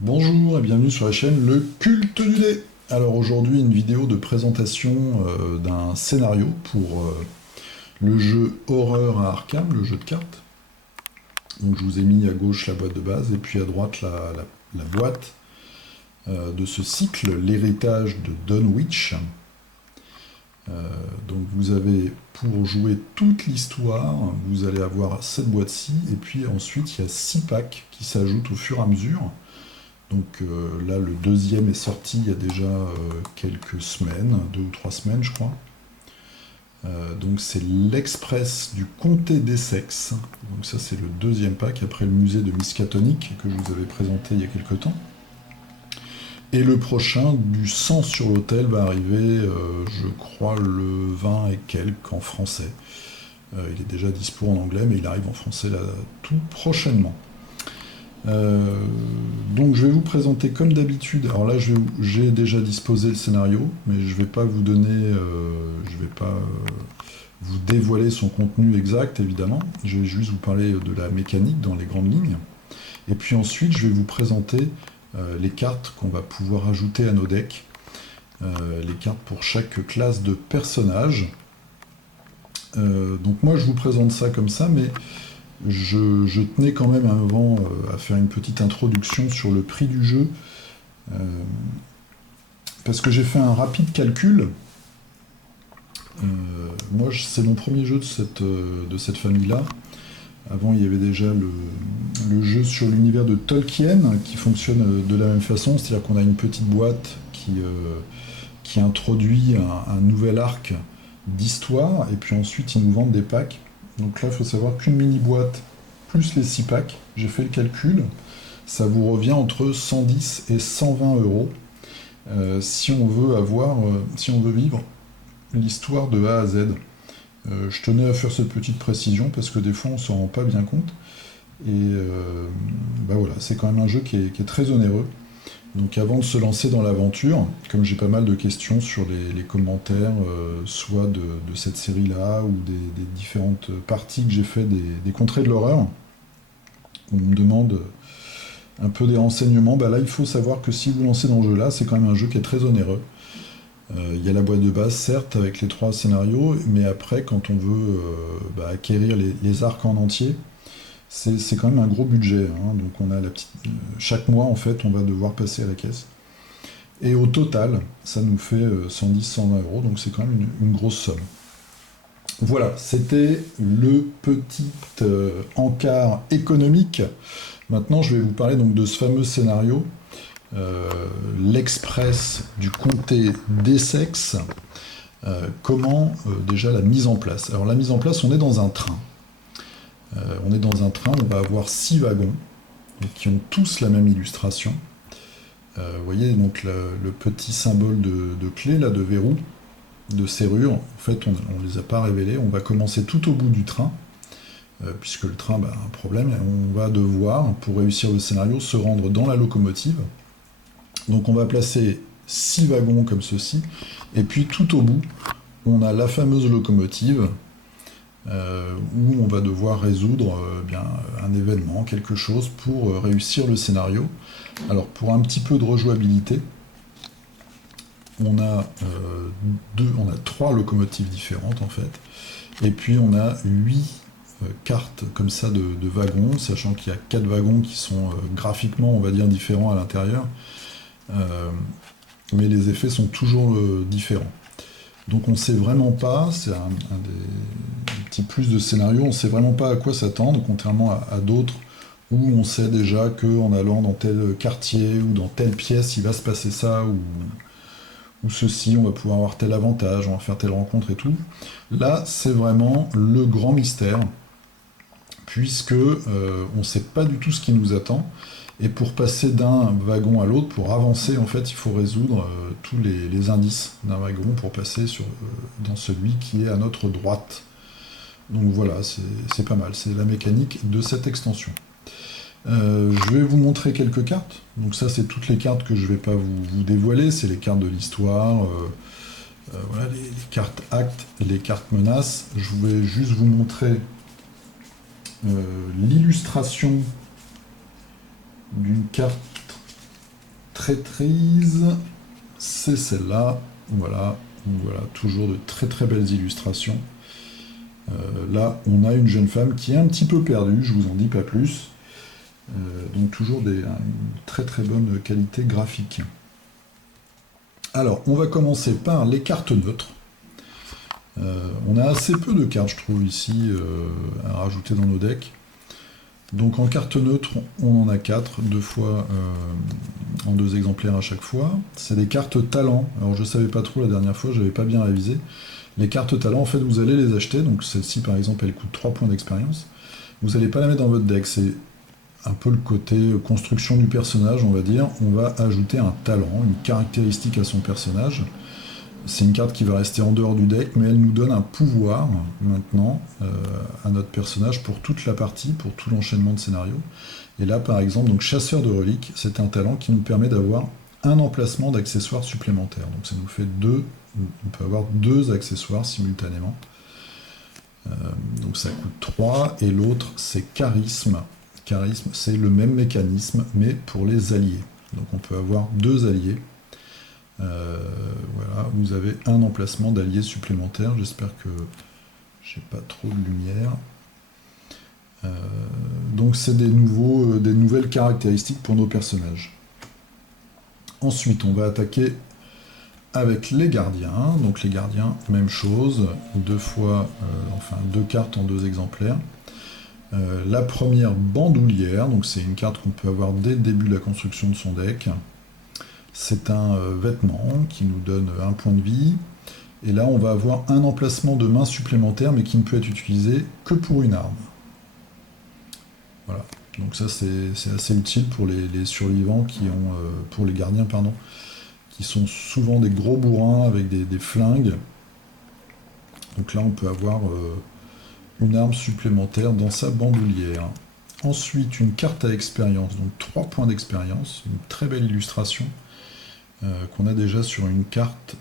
Bonjour et bienvenue sur la chaîne Le Culte du Dé. Alors aujourd'hui une vidéo de présentation d'un scénario pour le jeu Horreur à Arkham, le jeu de cartes. Donc je vous ai mis à gauche la boîte de base et puis à droite la boîte de ce cycle, l'héritage de Dunwich. Donc vous avez, pour jouer toute l'histoire, vous allez avoir cette boîte-ci et puis ensuite il y a 6 packs qui s'ajoutent au fur et à mesure. Donc là, le deuxième est sorti il y a déjà quelques semaines, 2 ou 3 semaines, je crois. Donc c'est l'Express du Comté d'Essex. Donc ça, c'est le deuxième pack après le musée de Miskatonic que je vous avais présenté il y a quelques temps. Et le prochain, du sang sur l'autel, va arriver, je crois, le 20 et quelques en français. Il est déjà dispo en anglais, mais il arrive en français là tout prochainement. Euh, donc je vais vous présenter comme d'habitude. Alors là, j'ai déjà disposé le scénario, mais je vais pas vous donner, je vais pas vous dévoiler son contenu exact, évidemment. Je vais juste vous parler de la mécanique dans les grandes lignes. Et puis ensuite, je vais vous présenter les cartes qu'on va pouvoir ajouter à nos decks, les cartes pour chaque classe de personnage. Donc moi, je vous présente ça comme ça, mais je tenais quand même avant à faire une petite introduction sur le prix du jeu, euh, parce que j'ai fait un rapide calcul. Moi, c'est mon premier jeu de cette famille-là. Avant, il y avait déjà le jeu sur l'univers de Tolkien qui fonctionne de la même façon, c'est-à-dire qu'on a une petite boîte qui introduit un nouvel arc d'histoire, et puis ensuite ils nous vendent des packs. Donc là, il faut savoir qu'une mini-boîte plus les 6 packs, j'ai fait le calcul, ça vous revient entre 110 et 120 euros si on veut si on veut vivre l'histoire de A à Z. Je tenais à faire cette petite précision parce que des fois on s'en rend pas bien compte. Et bah voilà, c'est quand même un jeu qui est très onéreux. Donc avant de se lancer dans l'aventure, comme j'ai pas mal de questions sur les commentaires, soit de cette série-là ou des différentes parties que j'ai fait des contrées de l'horreur, on me demande un peu des renseignements, bah là il faut savoir que si vous lancez dans ce jeu-là, c'est quand même un jeu qui est très onéreux. Il y a la boîte de base, certes, avec les 3 scénarios, mais après, quand on veut acquérir les arcs en entier, c'est quand même un gros budget, hein. Donc on a chaque mois, en fait, on va devoir passer à la caisse. Et au total, ça nous fait 110-120 euros, donc c'est quand même une grosse somme. Voilà, c'était le petit encart économique. Maintenant, je vais vous parler donc de ce fameux scénario, l'Express du Comté d'Essex. Comment déjà la mise en place. Alors la mise en place, on est dans un train. On va avoir 6 wagons qui ont tous la même illustration. Vous voyez donc le petit symbole de clé, là, de verrou, de serrure. En fait, on ne les a pas révélés. On va commencer tout au bout du train, puisque le train a un problème. Et on va devoir, pour réussir le scénario, se rendre dans la locomotive. Donc on va placer 6 wagons comme ceci. Et puis tout au bout, on a la fameuse locomotive, où on va devoir résoudre un événement, quelque chose pour réussir le scénario. Alors pour un petit peu de rejouabilité, on a 3 locomotives différentes en fait, et puis on a 8 cartes comme ça de wagons, sachant qu'il y a 4 wagons qui sont graphiquement, on va dire, différents à l'intérieur, mais les effets sont toujours différents. Donc on ne sait vraiment pas, c'est un des petits plus de scénario, on ne sait vraiment pas à quoi s'attendre, contrairement à d'autres où on sait déjà qu'en allant dans tel quartier ou dans telle pièce, il va se passer ça, ou ceci, on va pouvoir avoir tel avantage, on va faire telle rencontre et tout. Là, c'est vraiment le grand mystère, puisque on ne sait pas du tout ce qui nous attend. Et pour passer d'un wagon à l'autre, pour avancer, en fait, il faut résoudre tous les indices d'un wagon pour passer dans celui qui est à notre droite. Donc voilà, c'est pas mal. C'est la mécanique de cette extension. Je vais vous montrer quelques cartes. Donc ça, c'est toutes les cartes que je ne vais pas vous dévoiler. C'est les cartes de l'histoire, voilà, les cartes actes, les cartes menaces. Je vais juste vous montrer l'illustration d'une carte traîtrise, c'est celle-là. Voilà, toujours de très très belles illustrations. Là, on a une jeune femme qui est un petit peu perdue, je vous en dis pas plus. Donc toujours une très très bonne qualité graphique. Alors, on va commencer par les cartes neutres. On a assez peu de cartes, je trouve, ici, à rajouter dans nos decks. Donc en carte neutre, on en a 4, 2 fois en 2 exemplaires à chaque fois. C'est des cartes talents. Alors je ne savais pas trop la dernière fois, je n'avais pas bien révisé. Les cartes talents, en fait, vous allez les acheter. Donc celle-ci, par exemple, elle coûte 3 points d'expérience. Vous n'allez pas la mettre dans votre deck. C'est un peu le côté construction du personnage, on va dire. On va ajouter un talent, une caractéristique à son personnage. C'est une carte qui va rester en dehors du deck, mais elle nous donne un pouvoir maintenant à notre personnage pour toute la partie, pour tout l'enchaînement de scénario. Et là, par exemple, donc chasseur de reliques, c'est un talent qui nous permet d'avoir un emplacement d'accessoires supplémentaires. Donc ça nous fait on peut avoir 2 accessoires simultanément. Donc ça coûte 3, et l'autre c'est charisme. Charisme, c'est le même mécanisme, mais pour les alliés. Donc on peut avoir 2 alliés. Voilà, vous avez un emplacement d'alliés supplémentaire. J'espère que j'ai pas trop de lumière. Donc c'est des nouvelles caractéristiques pour nos personnages. Ensuite, on va attaquer avec les gardiens. Donc les gardiens, même chose, 2 fois, 2 cartes en 2 exemplaires. La première, bandoulière, donc c'est une carte qu'on peut avoir dès le début de la construction de son deck. C'est un vêtement qui nous donne 1 point de vie. Et là, on va avoir un emplacement de main supplémentaire, mais qui ne peut être utilisé que pour une arme. Voilà. Donc ça, c'est assez utile pour les survivants pour les gardiens, pardon, qui sont souvent des gros bourrins avec des flingues. Donc là, on peut avoir une arme supplémentaire dans sa bandoulière. Ensuite, une carte à expérience, donc 3 points d'expérience, une très belle illustration. Qu'on a déjà sur une carte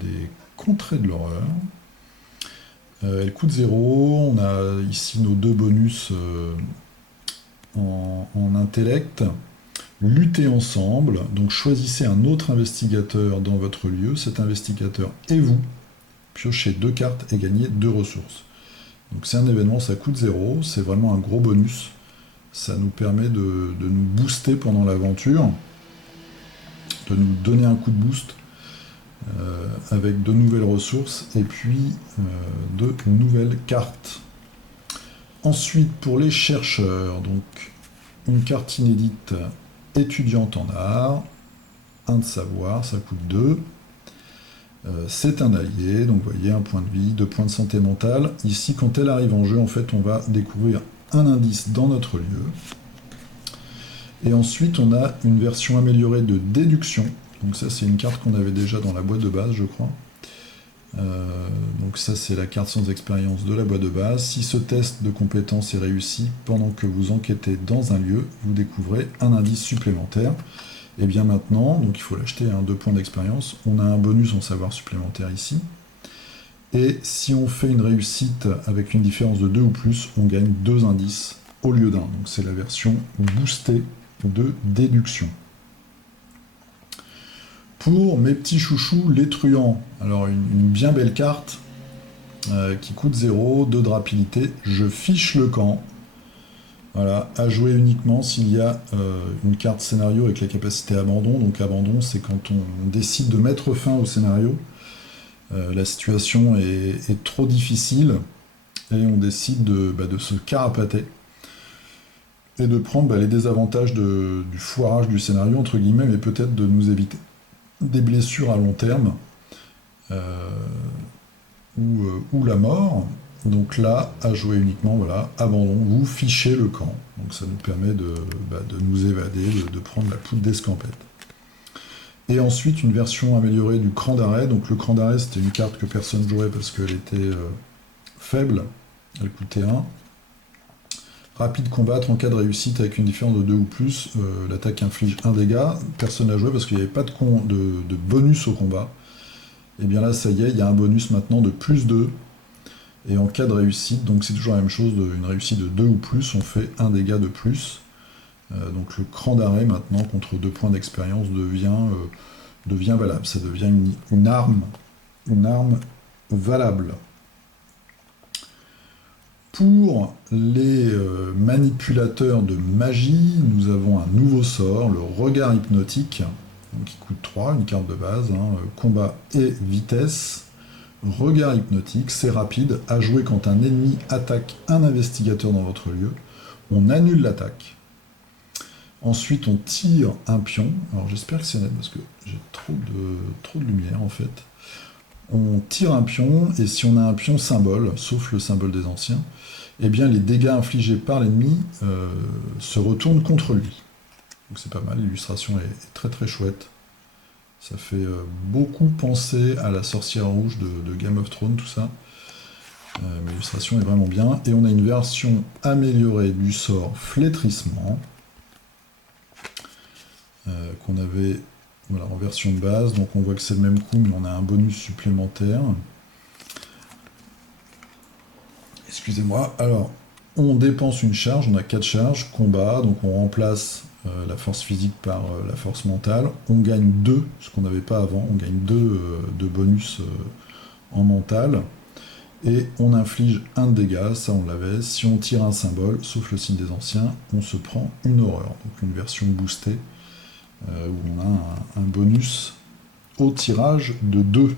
des contrées de l'horreur. Elle coûte 0, on a ici nos 2 bonus en intellect. Lutter ensemble, donc choisissez un autre investigateur dans votre lieu, cet investigateur et vous, piochez 2 cartes et gagnez 2 ressources. Donc c'est un événement, ça coûte 0, c'est vraiment un gros bonus, ça nous permet de nous booster pendant l'aventure, de nous donner un coup de boost avec de nouvelles ressources et puis de nouvelles cartes. Ensuite, pour les chercheurs, donc une carte inédite étudiante en art, 1 de savoir, ça coûte 2. C'est un allié, donc vous voyez, 1 point de vie, 2 points de santé mentale. Ici, quand elle arrive en jeu, en fait, on va découvrir un indice dans notre lieu. Et ensuite, on a une version améliorée de déduction. Donc ça, c'est une carte qu'on avait déjà dans la boîte de base, je crois. Donc ça, c'est la carte sans expérience de la boîte de base. Si ce test de compétence est réussi, pendant que vous enquêtez dans un lieu, vous découvrez un indice supplémentaire. Et bien maintenant, donc il faut l'acheter, 2 points d'expérience, on a un bonus en savoir supplémentaire ici. Et si on fait une réussite avec une différence de 2 ou plus, on gagne 2 indices au lieu d'un. Donc c'est la version boostée de déduction. Pour mes petits chouchous, les truands. Alors une bien belle carte qui coûte 0, 2 de rapidité. Je fiche le camp. Voilà, à jouer uniquement s'il y a une carte scénario avec la capacité abandon. Donc abandon, c'est quand on décide de mettre fin au scénario. La situation est trop difficile et on décide de se carapater et de prendre les désavantages du foirage du scénario, entre guillemets, mais peut-être de nous éviter des blessures à long terme ou la mort. Donc là, à jouer uniquement, voilà, abandon, vous fichez le camp. Donc ça nous permet de nous évader, de prendre la poudre d'escampette. Et ensuite, une version améliorée du cran d'arrêt. Donc le cran d'arrêt, c'était une carte que personne jouait parce qu'elle était faible. Elle coûtait 1. Rapide combattre en cas de réussite avec une différence de 2 ou plus. L'attaque inflige 1 dégât. Personne n'a joué parce qu'il n'y avait pas de bonus au combat. Et bien là, ça y est, il y a un bonus maintenant de plus 2. Et en cas de réussite, donc c'est toujours la même chose, une réussite de 2 ou plus, on fait 1 dégât de plus. Donc le cran d'arrêt maintenant contre 2 points d'expérience devient valable. Ça devient une arme valable. Pour les manipulateurs de magie, nous avons un nouveau sort, le regard hypnotique, donc qui coûte 3, une carte de base, combat et vitesse. Regard hypnotique, c'est rapide, à jouer quand un ennemi attaque un investigateur dans votre lieu. On annule l'attaque. Ensuite, on tire un pion. Alors j'espère que c'est net parce que j'ai trop de lumière en fait. On tire un pion, et si on a un pion symbole, sauf le symbole des anciens, eh bien les dégâts infligés par l'ennemi se retournent contre lui. Donc c'est pas mal, l'illustration est très très chouette. Ça fait beaucoup penser à la sorcière rouge de Game of Thrones, tout ça. Mais l'illustration est vraiment bien. Et on a une version améliorée du sort flétrissement, qu'on avait en version de base. Donc on voit que c'est le même coup, mais on a un bonus supplémentaire. Excusez-moi. Alors, on dépense une charge, on a 4 charges, combat, donc on remplace la force physique par la force mentale. On gagne 2, ce qu'on n'avait pas avant, on gagne 2 de bonus en mental. Et on inflige 1 de dégâts, ça on l'avait. Si on tire un symbole, sauf le signe des anciens, on se prend une horreur. Donc une version boostée, où on a un bonus au tirage de 2.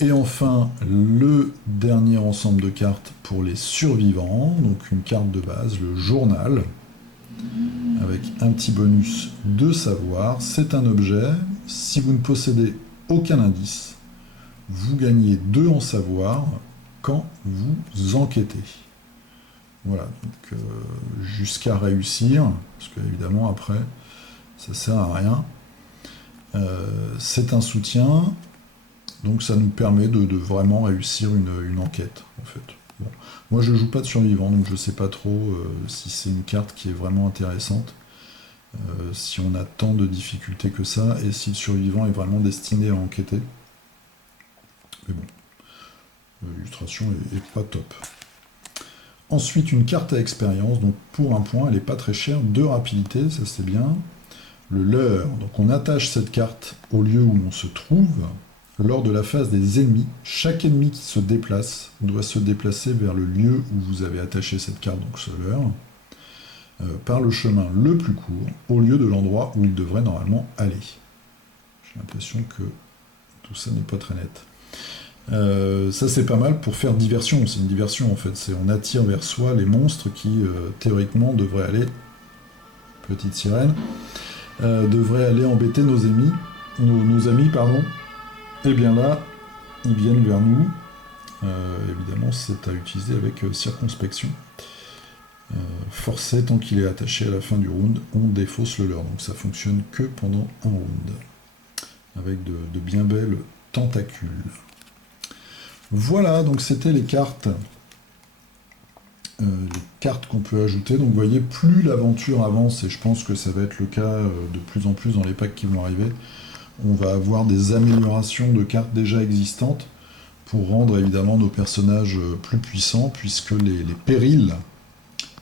Et enfin, le dernier ensemble de cartes pour les survivants, donc une carte de base, le journal, avec un petit bonus de savoir. C'est un objet, si vous ne possédez aucun indice, vous gagnez 2 en savoir quand vous enquêtez. Voilà, donc jusqu'à réussir, parce qu'évidemment après, ça sert à rien. C'est un soutien, donc ça nous permet de vraiment réussir une enquête, en fait. Bon. Moi je joue pas de survivant, donc je sais pas trop si c'est une carte qui est vraiment intéressante, si on a tant de difficultés que ça, et si le survivant est vraiment destiné à enquêter. Mais bon, l'illustration est pas top. Ensuite, une carte à expérience, donc pour 1 point, elle n'est pas très chère, 2 rapidité, ça c'est bien. Le leurre, donc on attache cette carte au lieu où on se trouve. Lors de la phase des ennemis, chaque ennemi qui se déplace doit se déplacer vers le lieu où vous avez attaché cette carte, donc ce leurre, par le chemin le plus court, au lieu de l'endroit où il devrait normalement aller. J'ai l'impression que tout ça n'est pas très net. Ça c'est pas mal pour faire diversion, c'est une diversion en fait, on attire vers soi les monstres qui théoriquement devraient aller, petite sirène, devraient aller embêter nos amis, et bien là, ils viennent vers nous, évidemment c'est à utiliser avec circonspection. Forcé, tant qu'il est attaché à la fin du round, on défausse le leurre, donc ça fonctionne que pendant un round, avec de bien belles tentacules. Voilà, donc c'était les cartes qu'on peut ajouter. Donc vous voyez, plus l'aventure avance, et je pense que ça va être le cas de plus en plus dans les packs qui vont arriver, on va avoir des améliorations de cartes déjà existantes pour rendre évidemment nos personnages plus puissants, puisque les périls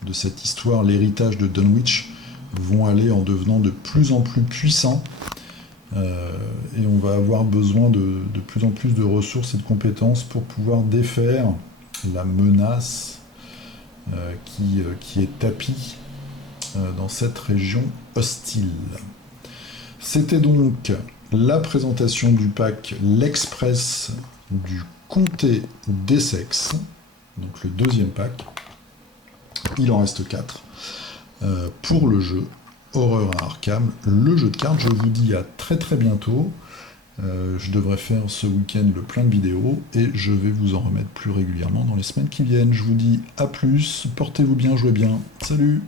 de cette histoire, l'héritage de Dunwich, vont aller en devenant de plus en plus puissants. Et on va avoir besoin de plus en plus de ressources et de compétences pour pouvoir défaire la menace qui est tapie dans cette région hostile. C'était donc la présentation du pack L'Express du Comté d'Essex, donc le 2e pack. Il en reste 4 pour le jeu Horreur à Arkham, le jeu de cartes. Je vous dis à très très bientôt. Je devrais faire ce week-end le plein de vidéos et je vais vous en remettre plus régulièrement dans les semaines qui viennent. Je vous dis à plus, portez-vous bien, jouez bien. Salut!